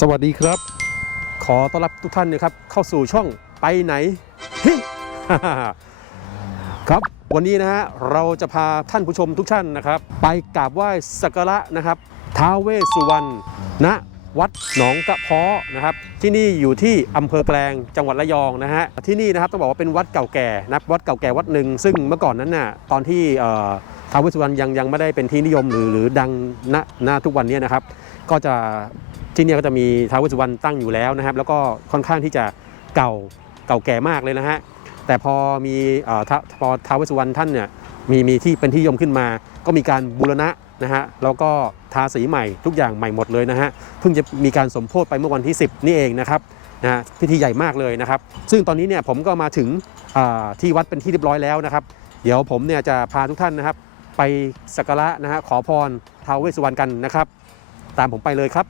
สวัสดีครับ ขอต้อนรับทุกท่านนะครับเข้าสู่ช่องไปไหนฮิครับวันนี้นะฮะเราจะพาท่านผู้ชมทุกท่านนะครับ ไปกราบไหว้สักการะนะครับท้าวเวสสุวรรณณวัดหนองกระเพาะนะครับ ที่นี่อยู่ที่อำเภอแกลงจังหวัดระยองนะฮะที่นี่นะครับต้องบอกว่าเป็นวัดเก่าแก่นะวัดเก่าแก่วัดหนึ่งซึ่งเมื่อก่อนนั้นน่ะตอนที่ ท้าวเวสสุวรรณยังยังไม่ได้เป็นที่นิยมหรือหรือดังณณทุกวันนี้นะครับ ก็จะที่นี่ก็จะมีท้าวเวสสุวรรณตั้งอยู่แล้วนะครับ แล้วก็ค่อนข้างที่จะเก่าเก่าแก่มากเลยนะฮะแต่พอมีอ่อท้าพอท้าวเวสสุวรรณท่านเนี่ยมีมีที่เป็นที่นิยมขึ้นมา ก็มีการบูรณะนะฮะแล้วก็ทาสีใหม่ทุกอย่างใหม่หมดเลยนะฮะเพิ่งจะมีการสมโพธิไปเมื่อวันที่ 10 นี่เองนะครับนะฮะพิธีใหญ่มากเลยนะครับ ซึ่งตอนนี้เนี่ยผมก็มาถึงอ่าที่วัดเป็นที่เรียบร้อยแล้วนะครับ เดี๋ยวผมเนี่ยจะพาทุกท่านนะครับ ไปสักการะนะฮะขอพรท้าวเวสสุวรรณกันนะครับ ตามผมไปเลยครับ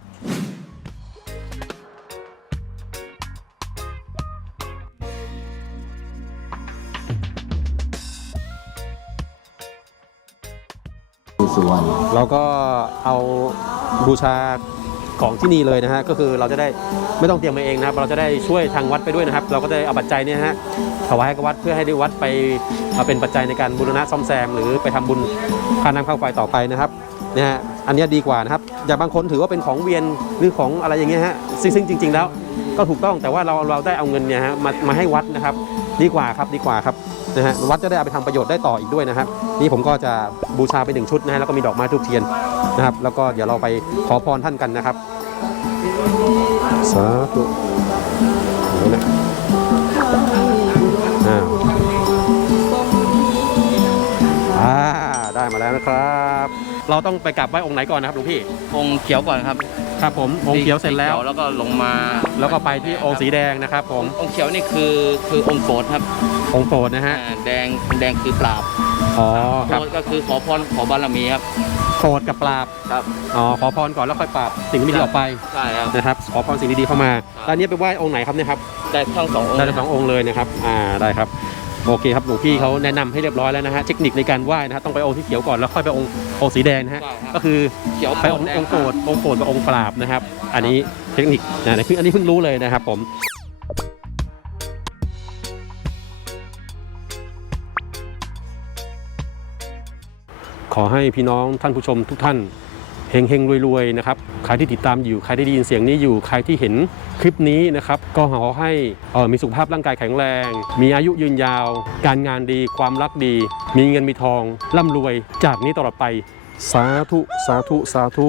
สุวรรณเราก็เอาบูชา ของที่นี่เลยนะฮะก็คือเราจะได้ไม่ต้องเตรียมมาเองนะครับ เราจะได้ช่วยทางวัดไปด้วยนะครับ เราก็ได้เอาปัจจัยเนี่ยฮะถวายให้กับวัดเพื่อให้ได้วัดไปเอาเป็นปัจจัยในการบูรณะซ่อมแซม หรือไปทำบุญค่าน้ำค่าไฟต่อไปนะครับเนี่ยฮะอันนี้ดีกว่านะครับอย่างบางคนถือว่าเป็นของเวียนหรือของอะไรอย่างเงี้ยฮะซึ่งซึ่งจริง ๆ แล้วก็ถูกต้องแต่ว่าเราเราได้เอาเงินเนี่ยฮะมามาให้วัดนะครับ ดีกว่าครับดีกว่าครับ นะฮะวัดจะได้เอาไปทำประโยชน์ได้ต่ออีกด้วยนะครับนี่ผมก็จะบูชาไปหนึ่งชุดนะฮะแล้วก็มีดอกไม้ทูบเทียนนะครับ แล้วก็เดี๋ยวเราไปขอพรท่านกันนะครับสาธุเดี๋ยวนะอ้าวอ่าได้มาแล้วนะครับ เราต้องไปกราบไหว้องค์ไหนก่อนนะครับหลวงพี่องค์เขียวก่อนครับ ครับผมองค์เขียวเสร็จแล้วสีขีแล้วก็ลงมาแล้วก็ไปที่องค์สีแดงนะครับผมองค์เขียวนี่คือคือองค์โปรดครับองค์โปรดนะฮะอ่าแดงแดงคือปราบอ๋อครับโปรดก็คือขอพรขอบารมีครับโปรดกับปราบครับอ๋อขอพรก่อนแล้วค่อยปราบสิ่งที่ไม่ดีออกไปใช่ครับนะครับขอพรสิ่งดีๆเข้ามาครับแล้วอันนี้ไปไหว้องค์ไหนครับเนี่ยครับได้ทั้งสององค์ได้ทั้งสององค์เลยนะครับอ่าได้ครับ โอเคครับหลวงพี่เขาแนะนำให้เรียบร้อยแล้วนะฮะเทคนิคในการไหว้นะฮะต้องไปองค์ที่เขียวก่อนแล้วค่อยไปองค์องค์สีแดงนะฮะใช่ครับก็คือเขียวไปองค์แดองค์โปรดองค์โปรดกับองค์ปราบนะครับ อันนี้เทคนิคนะอันนี้อันนี้เพิ่งรู้เลยนะครับผมขอให้พี่น้องท่านผู้ชมทุกท่านเฮงเฮงๆรวยๆนะครับใครที่ติดตามอยู่ใครที่ได้ยินเสียงนี้อยู่ใครที่เห็นคลิปนี้นะครับก็ขอให้ออมีสุขภาพร่างกายแข็งแรง มีอายุยืนยาว การงานดีความรักดี มีเงินมีทองร่ำรวยจากนี้ตลอดไป สาธุ สาธุ สาธุ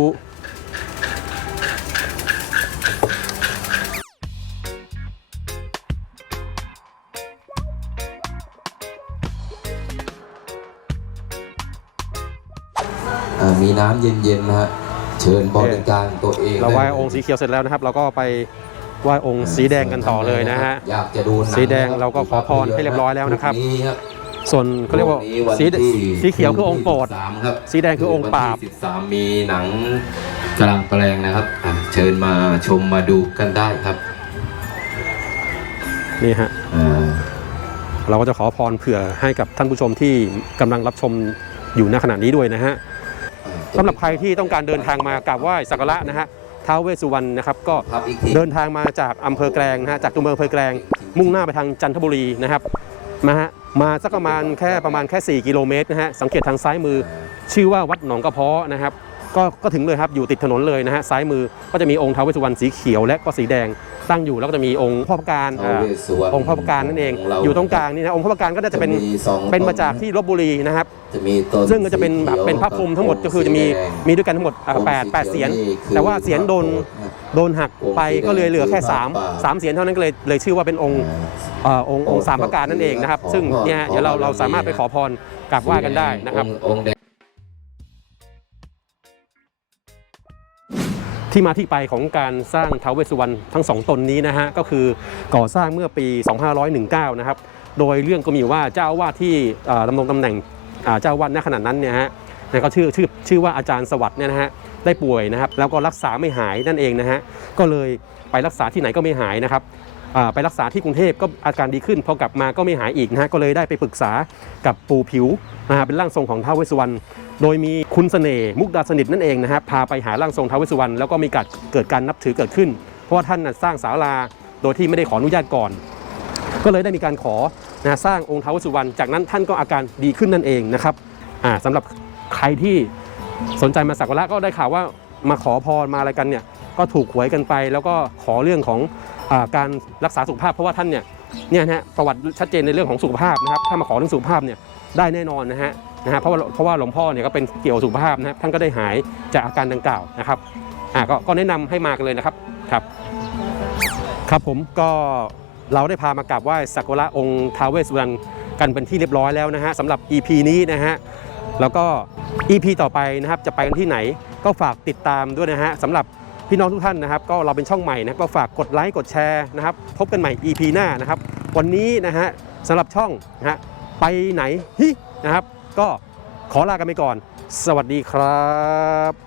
มีน้ำเย็นๆนะฮะเชิญบริการตัวเองเราไหว้ด้องค์สีเขียวเสร็จแล้วนะครับ เราก็ไปไหว้องค์สีแดงกันต่อเลยนะฮะอยากจะดูหนังสีแดงนะคบเราก็ขอพรให้เรียบร้อยแล้วนะครับพนี้ครับส่วนเขาเรียกว่าพนี้นสีที่สีเขียวคือองค์โปรด13ครับสีแดงคือองค์ปราบวันที่13มีหนังกลางแปลงนะครับอะเชิญมาชมมาดูกันได้ครับนี่ฮะอ่าเราก็จะขอพรเผื่อให้กับท่านผู้ชมที่กำลังรับชมอยู่ณขณะนี้ด้วยนะฮะ สำหรับใครที่ต้องการเดินทางมากราบไหว้สักการะนะฮะท้าวเวสสุวรรณนะครับก็เดินทางมาจากอำเภอแกลงนะฮะจากตัวเมืองอำเภอแกลง มุ่งหน้าไปทางจันทบุรีนะครับมาฮะมาสักประมาณแค่ประมาณแค่ 4 กิโลเมตรนะฮะสังเกตทางซ้ายมือ ชื่อว่าวัดหนองกระเพาะนะครับ ก็ก็ถึงเลยครับอยู่ติดถนนเลยนะฮะซ้ายมือก็จะมีองค์ท้าวเวสสุวรรณสีเขียวและก็สีแดงตั้งอยู่แล้วก็จะมีองค์พ่อพระการท้าวอ่าเวสสุวรรณองค์พ่อพระการนั่นเองขอยู่ตรงกลางนี่นะองค์พ่อพระการก็จะเป็นมีสองเป็นมาต้จากที่ลบบุรีนะครับ จะมีต้นซึ่งก็จะเป็นแบบสีขียวเป็นพระพรหมทั้งหมดก็คือจะมีสีแดง มีด้วยกันทั้งหมดอ่าองค์แปดสีแปดเสียนขีวคือแต่ว่าเสียนโดนโดนหักไปองค์สีแดงก็เลยเหลือแค่คือพระสามป่าสามเสียนเท่านั้นก็เลยเลยชื่อว่าเป็นองค์เอ่อองค์องค์สามประการนั่นเองนะครับ ซึ่งเนี่ยเดี๋ยวเราเราสามารถไปขอพรกราบไหว้กันได้นะครับ ององค์แด ที่มาที่ไปของการสร้างท้าวเวสสุวรรณทั้งสองตนนี้นะฮะก็คือก่อสร้างเมื่อปี 2519 นะครับ โดยเรื่องก็มีว่าเจ้าวาดที่ดำรงตำแหน่งเจ้าวาดณขณะนั้นเนี่ยฮะนะก็ชื่อชื่อชื่อว่าอาจารย์สวัสดิ์เนี่ยนะฮะได้ป่วยนะครับ แล้วก็รักษาไม่หายนั่นเองนะฮะก็เลยไปรักษาที่ไหนก็ไม่หายนะครับ ไปรักษาที่กรุงเทพก็อาการดีขึ้นพอกลับมาก็ไม่หายอีกนะฮะก็เลยได้ไปปรึกษากับปู่ผิวนะฮะเป็นร่างทรงของท้าวเวสสุวรรณโดยมีคุณเสน่ห์มุกดาสนิทนั่นเองนะฮะพาไปหาร่างทรงท้าวเวสสุวรรณแล้วก็มีการเกิดการนับถือเกิดขึ้น เพราะว่าท่านสร้างศาลาโดยที่ไม่ได้ขออนุญาตก่อน ก็เลยได้มีการขอนะสร้างองค์ท้าวเวสสุวรรณจากนั้นท่านก็อาการดีขึ้นนั่นเองนะครับอ่าสำหรับใครที่สนใจมาสักการะก็ได้ข่าวว่ามาขอพรมาอะไรกันเนี่ยก็ถูกหวยกันไป แล้วก็ขอเรื่องของ การรักษาสุขภาพเพราะว่าท่านเนี่ยเนี่ยนะฮะประวัติชัดเจนในเรื่องของสุขภาพนะครับถ้ามาขอเรื่องสุขภาพเนี่ยได้แน่นอนนะฮะนะฮะเพราะว่าเพราะว่าหลวงพ่อเนี่ยก็เป็นเกี่ยวสุขภาพนะครับท่านก็ได้หายจากอาการดังกล่าวนะครับอ่าก็แนะนำให้มากันเลยนะครับครับ ครับผมก็เราได้พามากราบไหว้สักการะองค์ท้าวเวสสุวรรณกันเป็นที่เรียบร้อยแล้วนะฮะสำหรับ EP นี้นะฮะแล้วก็ EP ต่อไปนะครับจะไปกันที่ไหนก็ฝากติดตามด้วยนะฮะสำหรับ พี่น้องทุกท่านนะครับ ก็เราเป็นช่องใหม่นะก็ฝากกดไลค์กดแชร์นะครับ พบกันใหม่ EP หน้านะครับ วันนี้นะฮะสำหรับช่องนะฮะไปไหนฮินะครับ ก็ขอลากันไปก่อน สวัสดีครับ